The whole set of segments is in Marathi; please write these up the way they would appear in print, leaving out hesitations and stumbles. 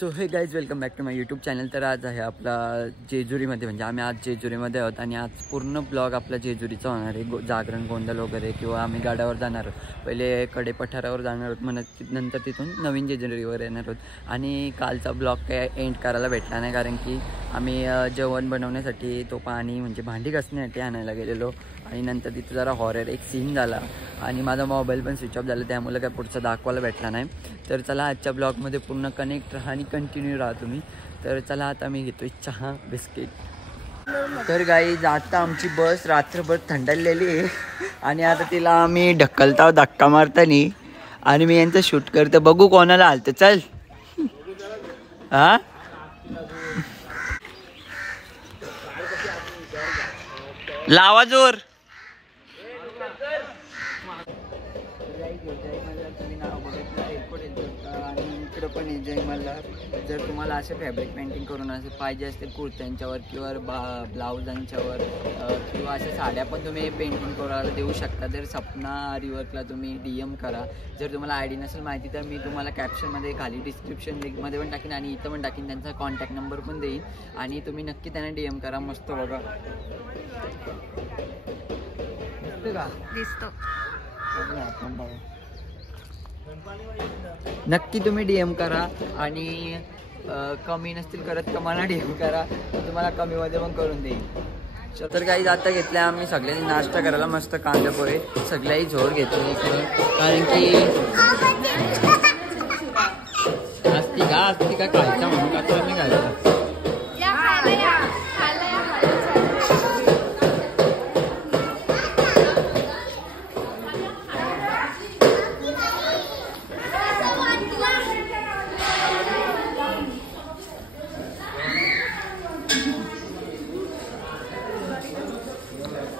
So hey guys welcome back to my YouTube channel. तर आज आहे आपला जेजुरीमध्ये, म्हणजे आम्ही आज जेजुरीमध्ये आहोत आणि आज पूर्ण ब्लॉग आपला जेजुरीचा होणार आहे. जागरण गोंधळ वगैरे किंवा आम्ही गाड्यावर जाणार आहोत. पहिले कडे पठारावर जाणार आहोत, म्हणत नंतर तिथून नवीन जेजुरीवर येणार आहोत. आणि कालचा ब्लॉग काय एंड करायला भेटला नाही, कारण की आम्ही जेवण बनवण्यासाठी तो पाणी म्हणजे भांडी घासण्यासाठी आणायला गेलेलो आणि नंतर तिथं जरा हॉरर एक सीन झाला आणि माझा मोबाईल पण स्विच ऑफ झाला, त्यामुळे काय पुढचा दाखवायला भेटला नाही. तर चला आजच्या ब्लॉगमध्ये पूर्ण कनेक्ट राहा आणि कंटिन्यू राहा तुम्ही. तर चला आता मी घेतोय चहा बिस्किट. तर गाईज आता आमची बस रात्रभर थंडलेली आहे आणि आता तिला आम्ही ढकलतो धक्का मारतानी आणि मी यांचं शूट करतो. बघू कोणाला आलतं. चल हा लावा जोर. आणि इकडं पण आहे जय मल्हार. जर तुम्हाला असे फॅब्रिक पेंटिंग करून असे पाहिजे असतील कुर्त्यांच्यावर किंवा ब्लाउजांच्यावर किंवा अशा साड्या पण तुम्ही पेंटिंग करायला देऊ शकता. तर सपना आरीवर्कला तुम्ही DM करा. जर तुम्हाला आयडी नसेल माहिती तर मी तुम्हाला कॅप्शनमध्ये खाली डिस्क्रिप्शन लिंकमध्ये पण टाकीन आणि इथं पण टाकीन, त्यांचा कॉन्टॅक्ट नंबर पण देईन आणि तुम्ही नक्की त्यांना DM करा. मस्त बघा का दिसतो. नक्की तुम्ही DM करा आणि कमी नसतील करत तर मला DM करा, तुम्हाला कमीमध्ये पण करून देईल. तर काही आता घेतल्या आम्ही सगळ्यांनी नाश्ता करायला. मस्त कांदा पोहे सगळ्याही झोड घेतो इकडे, कारण की असती का खायचा म्हणून का तर मी खायचा.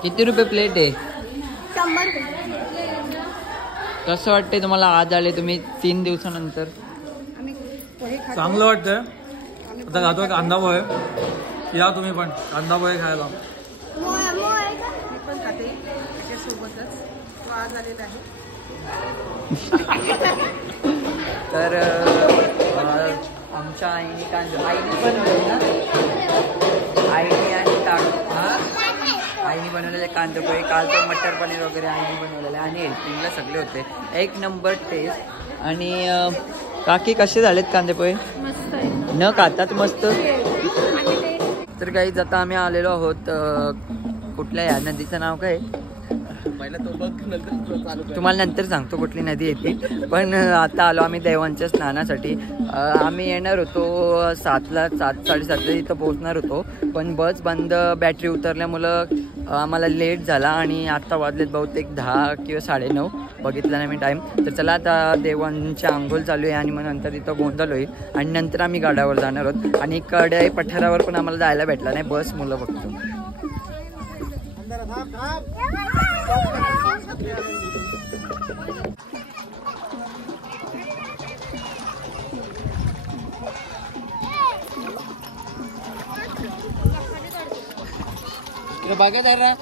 किती रुपये प्लेट आहे? 100 रुपये. कसं वाटतंय तुम्हाला आज आले तुम्ही 3 दिवसानंतर? चांगलं वाटतंय. आता खातोय कांदा पोहे. या तुम्ही पण कांदा पोहे खायला. मी पण खाते त्याच्यासोबतच. तो आज आलेला आहे. तर आमच्या आईने कांदा आईने बनवले ना, आईने आणि आईने बनवलेले कांदे पोहे. काल तर मटर पनीर वगैरे आईने बनवलेले आणि हेल्पिंगला सगळे होते. एक नंबर टेस्ट. आणि काकी कसे झालेत कांदे पोहे? मस्त आहे. न खातात मस्त. तर काही आता आम्ही आलेलो आहोत कुठल्या या नदीचं नाव काय पहिला तो बघ, नंतर तुम्हाला नंतर सांगतो कुठली नदी येते. पण आता आलो आम्ही देवांच्या स्नानासाठी. आम्ही येणार होतो 7:30 इथं पोहोचणार होतो, पण बस बंद, बॅटरी उतरल्यामुळं आम्हाला लेट झाला आणि आता वाजलेत बहुतेक 10 किंवा 9:30. बघितलं नाही मी टाईम. तर चला आता देवांची आंघोळ चालू आहे आणि मग नंतर तिथं गोंधळ होईल आणि नंतर आम्ही गाड्यावर जाणार आहोत. आणि कडे पठारावर पण आम्हाला जायला भेटला नाही, बस मुलं बघतो. बघा जरा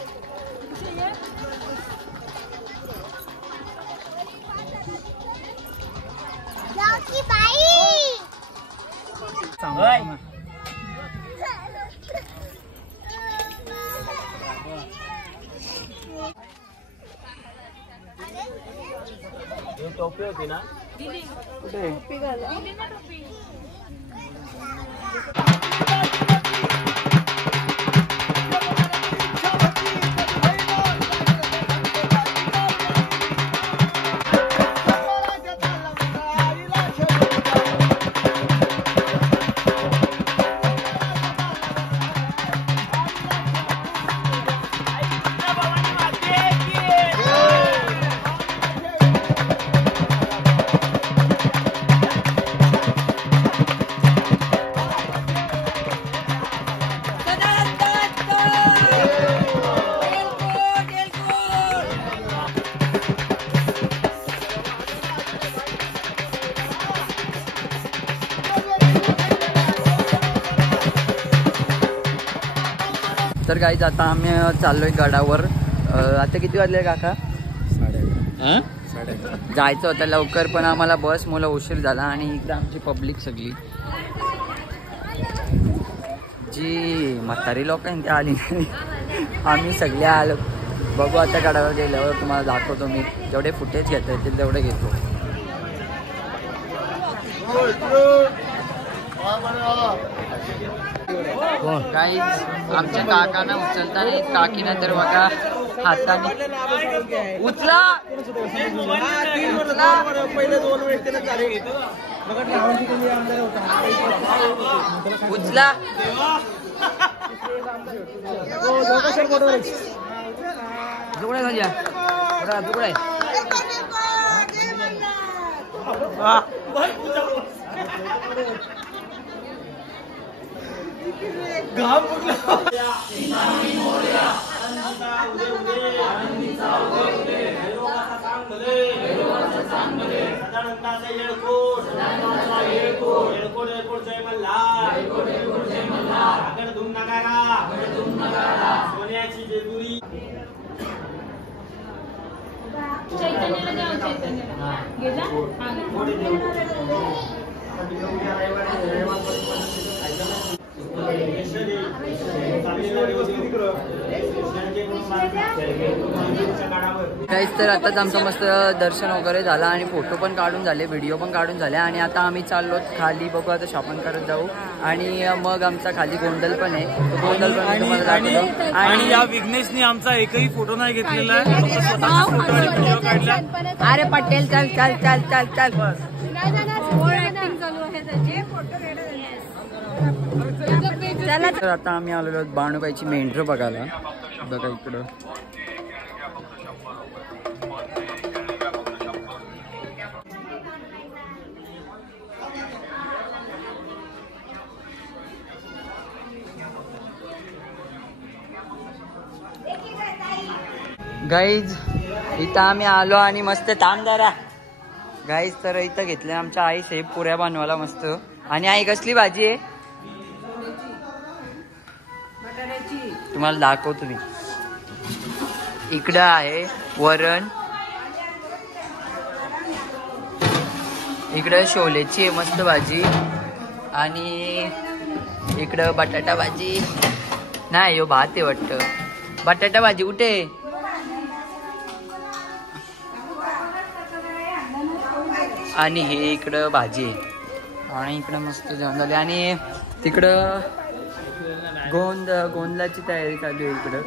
टोपी होती ना कुठे तर गाईज आता आम्ही चाललोय गडावर. आता किती वाजले काका? 8:30. जायचं होतं लवकर पण आम्हाला बस मुलं उशीर झाला आणि इकडे आमची पब्लिक सगळी जी म्हातारी लोक आहेत ते आली नाही. आम्ही सगळे आलो. बघू आता गडावर गेल्यावर तुम्हाला दाखवतो मी. जेवढे फुटेज घेता येतील तेवढे घेतो. काही आमच्या काकांना उचलता नाही, काकीना तर बघा हाताने उचला उचला. जुगड्या झाल्या जुगड्या काहीच तर आताच आमचं मस्त दर्शन वगैरे झालं आणि फोटो पण काढून झाले, व्हिडिओ पण काढून झाले आणि आता आम्ही चाललो खाली. बघू आता शॉपिंग करत जाऊ आणि मग आमचा खाली गोंधळ पण आहे, तो गोंधळ पण मी तुम्हाला दाखवतो. आणि या विघ्नेशनी आमचा एकही फोटो नाही घेतलेला आहे, स्वतःचा फोटो आणि व्हिडिओ काढला. अरे पटेल चल चल चल चल चल. तर आता आम्ही आलेलो बाणूबाईची मेंढरं बघायला. बघा इकडं गाईज इथं आम्ही आलो आणि मस्त तामदारा गाईज. तर इथं घेतलं आमच्या आई साहेब पुऱ्या बनवायला मस्त. आणि आई कसली भाजी आहे तुम्हाला दाखवतो मी. इकडं आहे वरण, इकडं शोलेची आहे मस्त भाजी आणि इकडं बटाटा भाजी नाही यो भात आहे वाटतं. बटाटा भाजी कुठे आणि हे इकडं भाजी आहे आणि इकडं मस्त जेवण झाले आणि तिकडं गोंधळाची तयारी चालू आहे इकडं.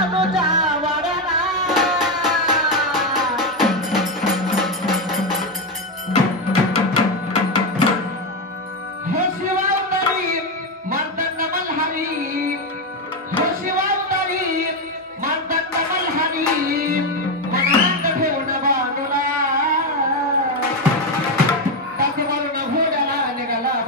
मानोच्या वाड्याला हो शिवावतारी म्हणतात मल्हारी हो शिवावतारी म्हणतात मल्हारी मनात ठेवून बाजूला ताती मारून घोड्याला निघाला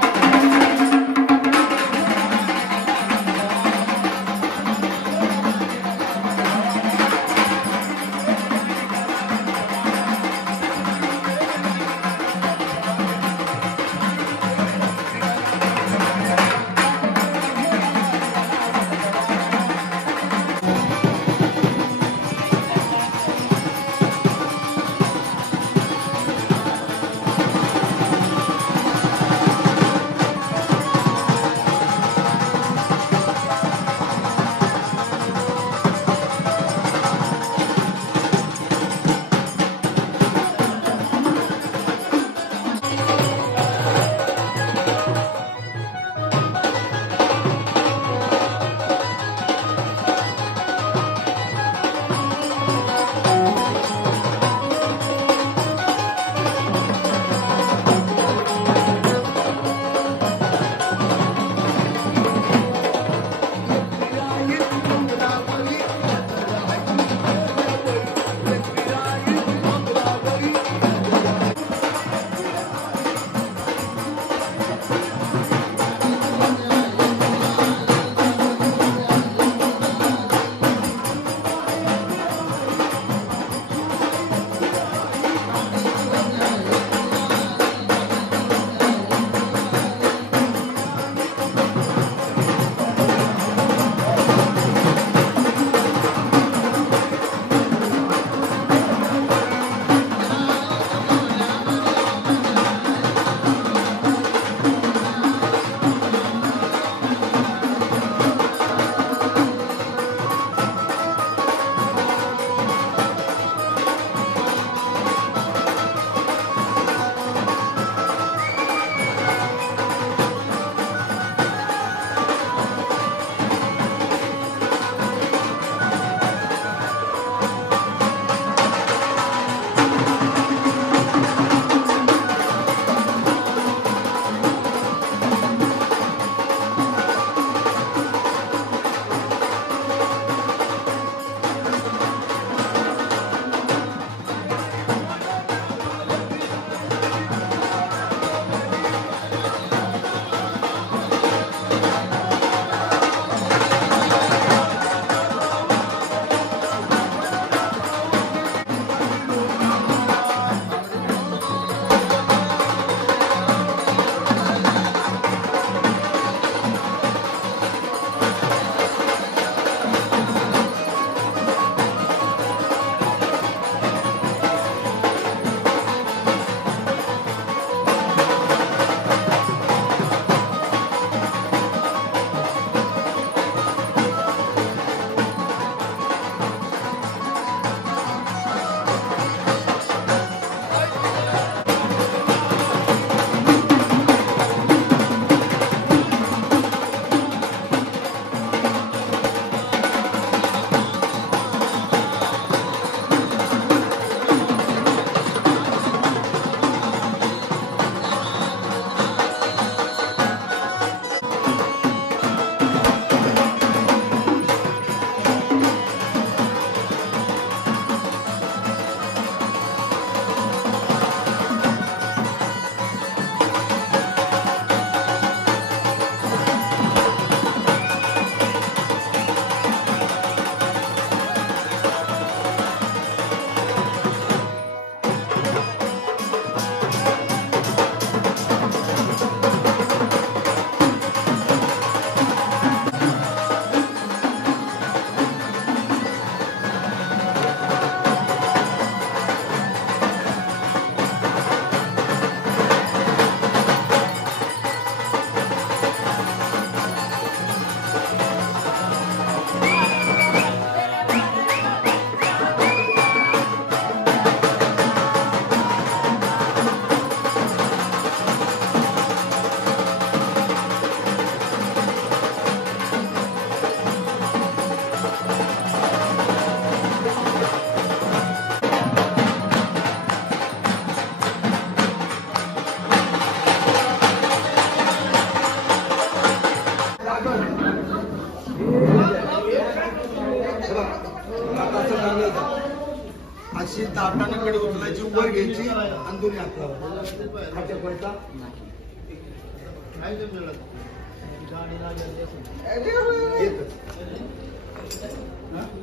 अशी ताटाने कडे उचलायची वर घ्यायची आणि दोन्ही हात लावायचे. खात्या पडता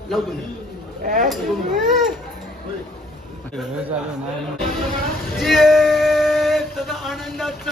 लावतो मी. जे त्याचा आनंदाचा